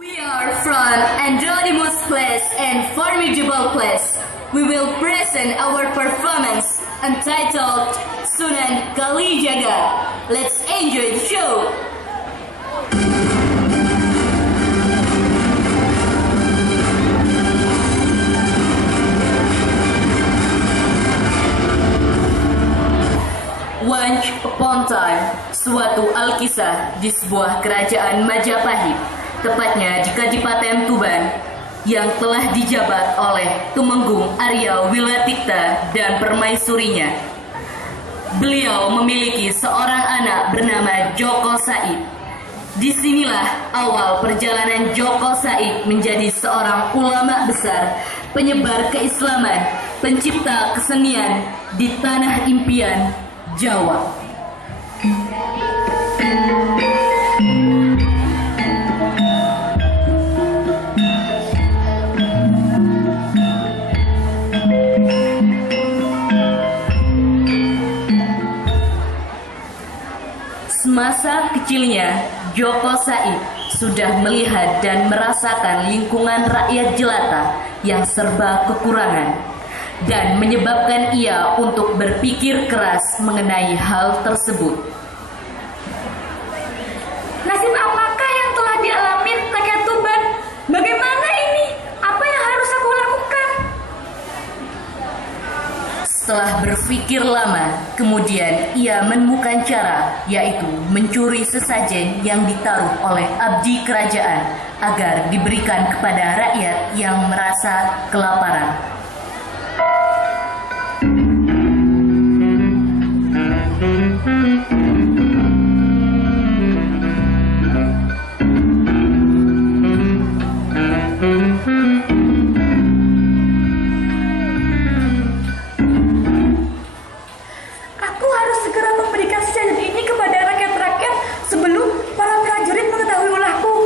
We are from Andronimus Place and Formidable Place. We will present our performance entitled Sunan Kalijaga. Let's enjoy the show. Once upon time, suatu alkisah di sebuah kerajaan Majapahit, tepatnya di Kadipaten Tuban, yang telah dijabat oleh Tumenggung Arya Wilatikta dan permaisurinya. Beliau memiliki seorang anak bernama Joko Said. Disinilah awal perjalanan Joko Said menjadi seorang ulama besar, penyebar keislaman, pencipta kesenian di tanah impian Jawa. Semasa kecilnya, Joko Said sudah melihat dan merasakan lingkungan rakyat jelata yang serba kekurangan, dan menyebabkan ia untuk berpikir keras mengenai hal tersebut. Nasib apakah yang telah dialami rakyat Tuban? Bagaimana ini? Apa yang harus aku lakukan? Setelah berpikir lama, kemudian ia menemukan cara, yaitu mencuri sesajen yang ditaruh oleh abdi kerajaan agar diberikan kepada rakyat yang merasa kelaparan. Aku harus segera memberikan sesajen ini kepada rakyat-rakyat sebelum para prajurit mengetahui ulahku.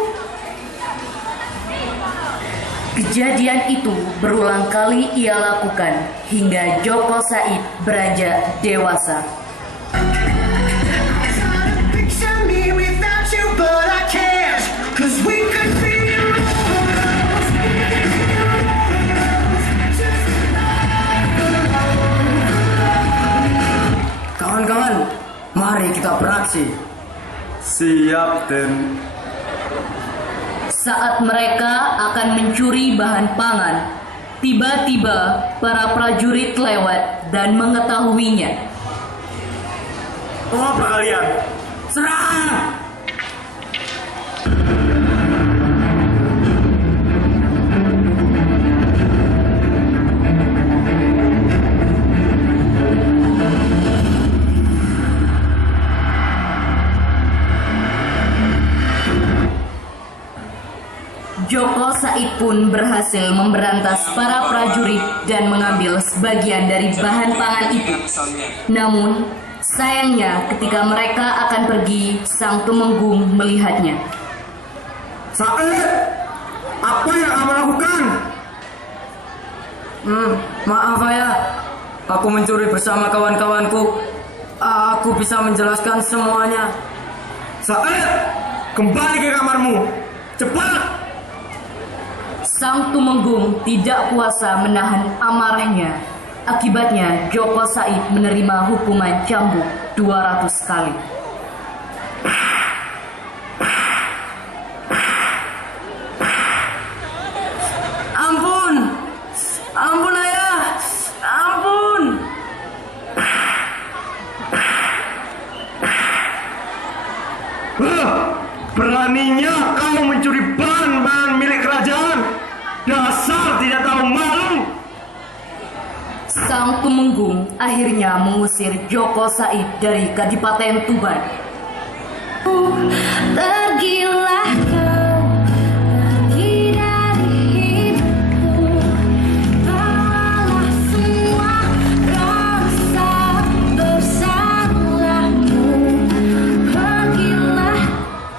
Kejadian itu berulang kali ia lakukan hingga Joko Said beranjak dewasa. Kawan-kawan, mari kita beraksi. Siap, Den. Saat mereka akan mencuri bahan pangan, tiba-tiba para prajurit lewat dan mengetahuinya. Oh, apa kalian? Serang! Joko Said pun berhasil memberantas para prajurit dan mengambil sebagian dari bahan pangan itu. Namun, sayangnya ketika mereka akan pergi, Sang Tumenggung melihatnya. Said, apa yang kamu lakukan? Maaf ayah, aku mencuri bersama kawan-kawanku. Aku bisa menjelaskan semuanya. Said, kembali ke kamarmu. Cepat! Sang Tumenggung tidak kuasa menahan amarahnya. Akibatnya Joko Said menerima hukuman cambuk 200 kali. Ampun! Ampun ayah! Ampun! Beraninya kamu mencuri bahan-bahan milik kerajaan. Dasar tidak tahu malu. Sang Tumenggung akhirnya mengusir Joko Said dari Kadipaten Tuban. Pergilah kau, pergi dari hidupku. Bawalah semua rasa bersalahmu. Pergilah.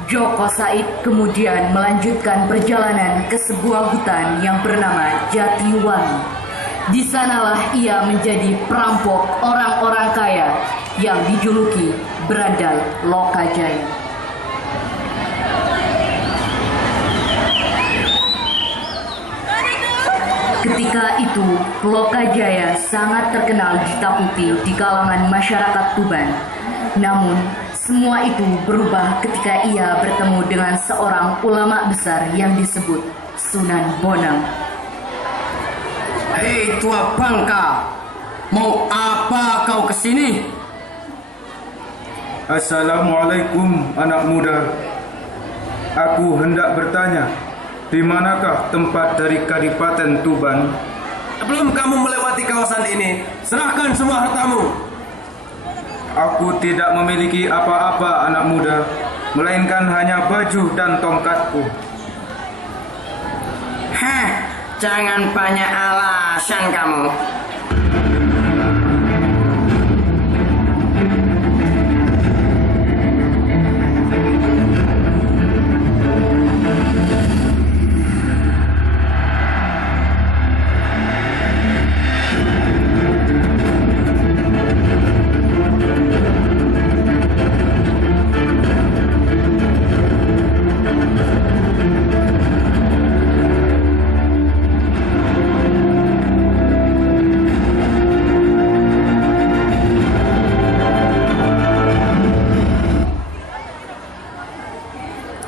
Joko Said kemudian melanjutkan perjalanan ke sebuah hutan yang bernama Jatiwangi. Di sanalah ia menjadi perampok orang-orang kaya yang dijuluki Berandal Lokajaya. Ketika itu, Lokajaya sangat terkenal ditakuti di kalangan masyarakat Tuban. Namun, semua itu berubah ketika ia bertemu dengan seorang ulama besar yang disebut Sunan Bonang. Hei tua bangka, mau apa kau kesini? Assalamualaikum anak muda. Aku hendak bertanya, di manakah tempat dari Kadipaten Tuban? Sebelum kamu melewati kawasan ini, serahkan semua hartamu. Aku tidak memiliki apa-apa anak muda, melainkan hanya baju dan tongkatku. Heh, jangan banyak alasan kamu.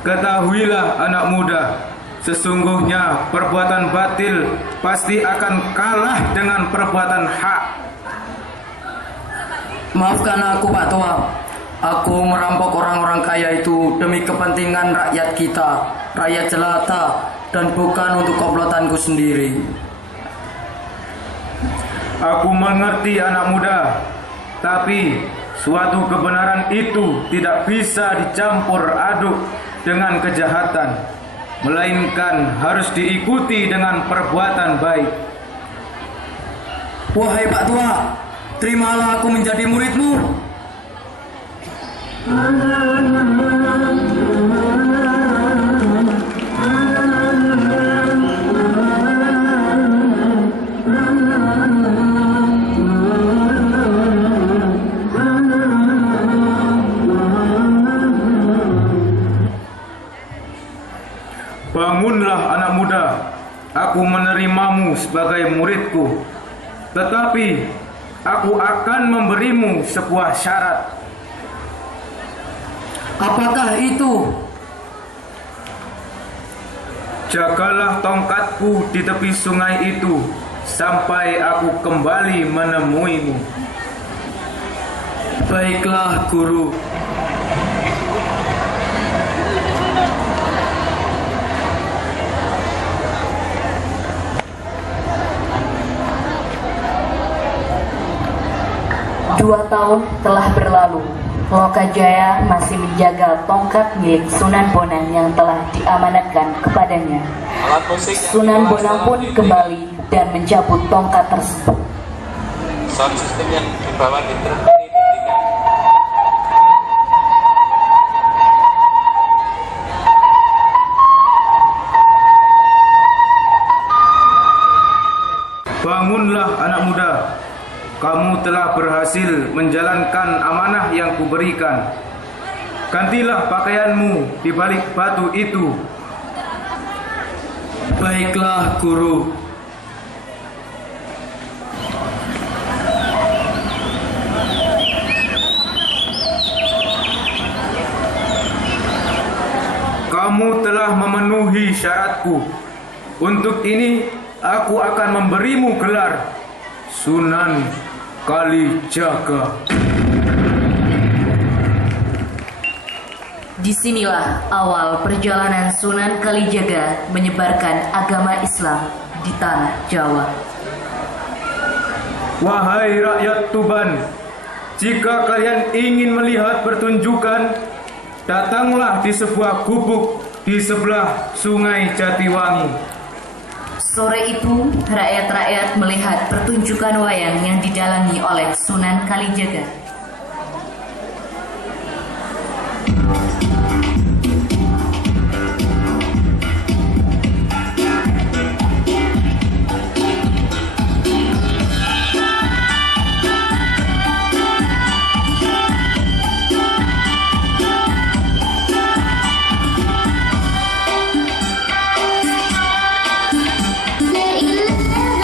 Ketahuilah anak muda, sesungguhnya perbuatan batil pasti akan kalah dengan perbuatan hak. Maafkan aku Pak Tua. Aku merampok orang-orang kaya itu demi kepentingan rakyat kita, rakyat jelata, dan bukan untuk komplotanku sendiri. Aku mengerti anak muda, tapi suatu kebenaran itu tidak bisa dicampur aduk dengan kejahatan, melainkan harus diikuti dengan perbuatan baik. Wahai Pak Tua, terimalah aku menjadi muridmu. Bangunlah anak muda, aku menerimamu sebagai muridku. Tetapi aku akan memberimu sebuah syarat. Apakah itu? Jagalah tongkatku di tepi sungai itu sampai aku kembali menemuimu. Baiklah, Guru. Dua tahun telah berlalu. Lokajaya masih menjaga tongkat milik Sunan Bonang yang telah diamanatkan kepadanya. Sunan Bonang pun kembali dan mencabut tongkat tersebut. Sound system yang dibawa di truk ini dihentikan. Bangunlah anak muda, kamu telah berhasil menjalankan amanah yang kuberikan. Gantilah pakaianmu di balik batu itu. Baiklah, Guru. Kamu telah memenuhi syaratku. Untuk ini, aku akan memberimu gelar Sunan Kalijaga. Disinilah awal perjalanan Sunan Kalijaga menyebarkan agama Islam di tanah Jawa. Wahai rakyat Tuban, jika kalian ingin melihat pertunjukan, datanglah di sebuah gubuk di sebelah Sungai Jatiwangi. Sore itu, rakyat-rakyat melihat pertunjukan wayang yang didalangi oleh Sunan Kalijaga. La ilaha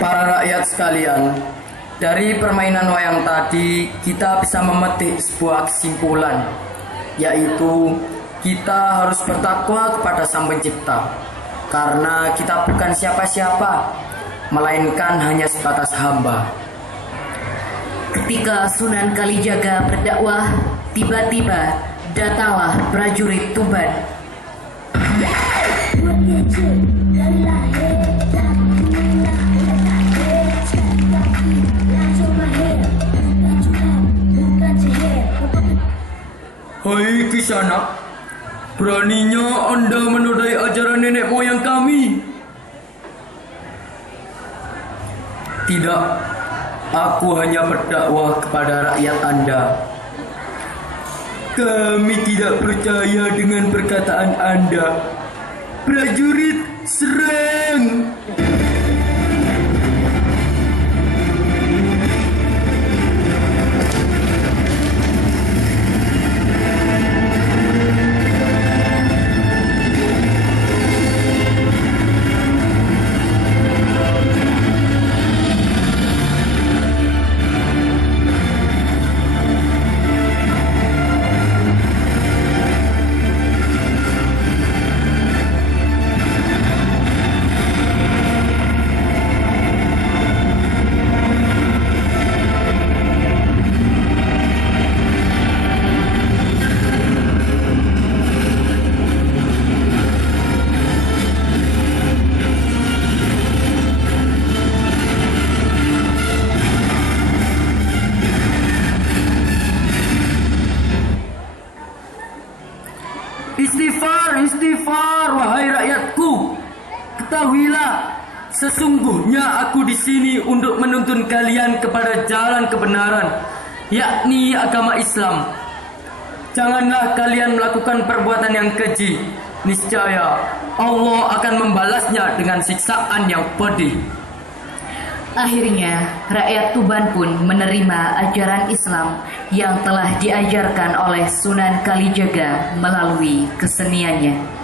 Para rakyat sekalian, dari permainan wayang tadi kita bisa memetik sebuah kesimpulan, yaitu kita harus bertakwa kepada Sang Pencipta, karena kita bukan siapa-siapa, melainkan hanya sebatas hamba. Ketika Sunan Kalijaga berdakwah, tiba-tiba datanglah prajurit Tuban. Hai Kisanak, beraninya Anda menodai ajaran nenek moyang kami? Tidak, aku hanya berdakwah kepada rakyat Anda. Kami tidak percaya dengan perkataan Anda. Prajurit, serang! Istighfar, istighfar, wahai rakyatku. Ketahuilah, sesungguhnya aku di sini untuk menuntun kalian kepada jalan kebenaran, yakni agama Islam. Janganlah kalian melakukan perbuatan yang keji. Niscaya Allah akan membalasnya dengan siksaan yang pedih. Akhirnya, rakyat Tuban pun menerima ajaran Islam yang telah diajarkan oleh Sunan Kalijaga melalui keseniannya.